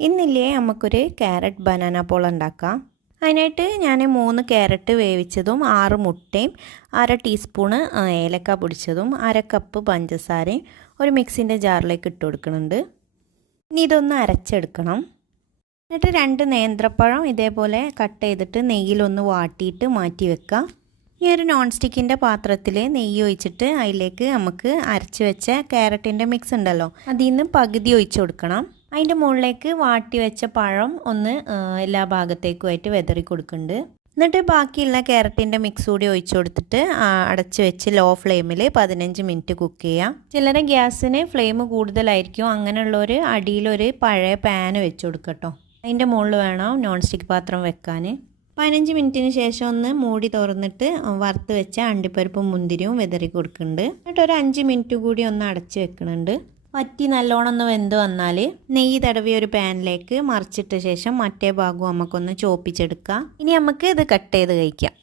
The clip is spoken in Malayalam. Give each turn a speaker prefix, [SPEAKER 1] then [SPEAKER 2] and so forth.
[SPEAKER 1] ഇന്നില്ലേ നമുക്കൊരു ക്യാരറ്റ് ബനാന പോൾ ഉണ്ടാക്കാം. അതിനായിട്ട് ഞാൻ മൂന്ന് ക്യാരറ്റ് വേവിച്ചതും ആറ് മുട്ടയും അര ടീസ്പൂണ് ഏലക്ക പൊടിച്ചതും അര കപ്പ് പഞ്ചസാരയും ഒരു മിക്സിന്റെ ജാറിലേക്ക് ഇട്ട് കൊടുക്കുന്നുണ്ട്. ഇനി ഇതൊന്ന് അരച്ചെടുക്കണം. എന്നിട്ട് രണ്ട് നേന്ത്രപ്പഴം ഇതേപോലെ കട്ട് ചെയ്തിട്ട് നെയ്യിലൊന്ന് വാട്ടിയിട്ട് മാറ്റി വെക്കാം. ഈ ഒരു നോൺ സ്റ്റിക്കിന്റെ പാത്രത്തിൽ നെയ്യ് ഒഴിച്ചിട്ട് അതിലേക്ക് നമുക്ക് അരച്ച് വെച്ച ക്യാരറ്റിന്റെ മിക്സ് ഉണ്ടല്ലോ അതിൽ നിന്ന് പകുതി ഒഴിച്ച് കൊടുക്കണം. അതിന്റെ മുകളിലേക്ക് വാട്ടി വെച്ച പഴം ഒന്ന് എല്ലാ ഭാഗത്തേക്കുമായിട്ട് വെതറി കൊടുക്കുന്നുണ്ട്. എന്നിട്ട് ബാക്കിയുള്ള ക്യാരറ്റിന്റെ മിക്സ് കൂടി ഒഴിച്ചു കൊടുത്തിട്ട് അടച്ച് വെച്ച് ലോ ഫ്ലെയിമിൽ പതിനഞ്ച് മിനിറ്റ് കുക്ക് ചെയ്യാം. ചിലരെ ഗ്യാസിന് ഫ്ലെയിം കൂടുതലായിരിക്കും. ഒരു അടിയിലൊരു പഴയ പാന് വെച്ച് കൊടുക്കട്ടോ അതിന്റെ മുകളിൽ വേണം നോൺ സ്റ്റിക്ക് പാത്രം വെക്കാൻ. പതിനഞ്ച് മിനിറ്റിന് ശേഷം ഒന്ന് മൂടി തുറന്നിട്ട് വറുത്ത് വെച്ച അണ്ടിപ്പരിപ്പും മുന്തിരിയും വിതറി കൊടുക്കുന്നുണ്ട്. എന്നിട്ട് ഒരു അഞ്ച് മിനിറ്റ് കൂടി ഒന്ന് അടച്ച് വെക്കുന്നുണ്ട്. പറ്റി നല്ലോണം ഒന്ന് വെന്ത് വന്നാൽ നെയ്യ് തടവിയ ഒരു പാനിലേക്ക് മറിച്ചിട്ട ശേഷം മറ്റേ ഭാഗവും നമുക്കൊന്ന് ചോപ്പിച്ചെടുക്കാം. ഇനി നമുക്ക് ഇത് കട്ട് ചെയ്ത് കഴിക്കാം.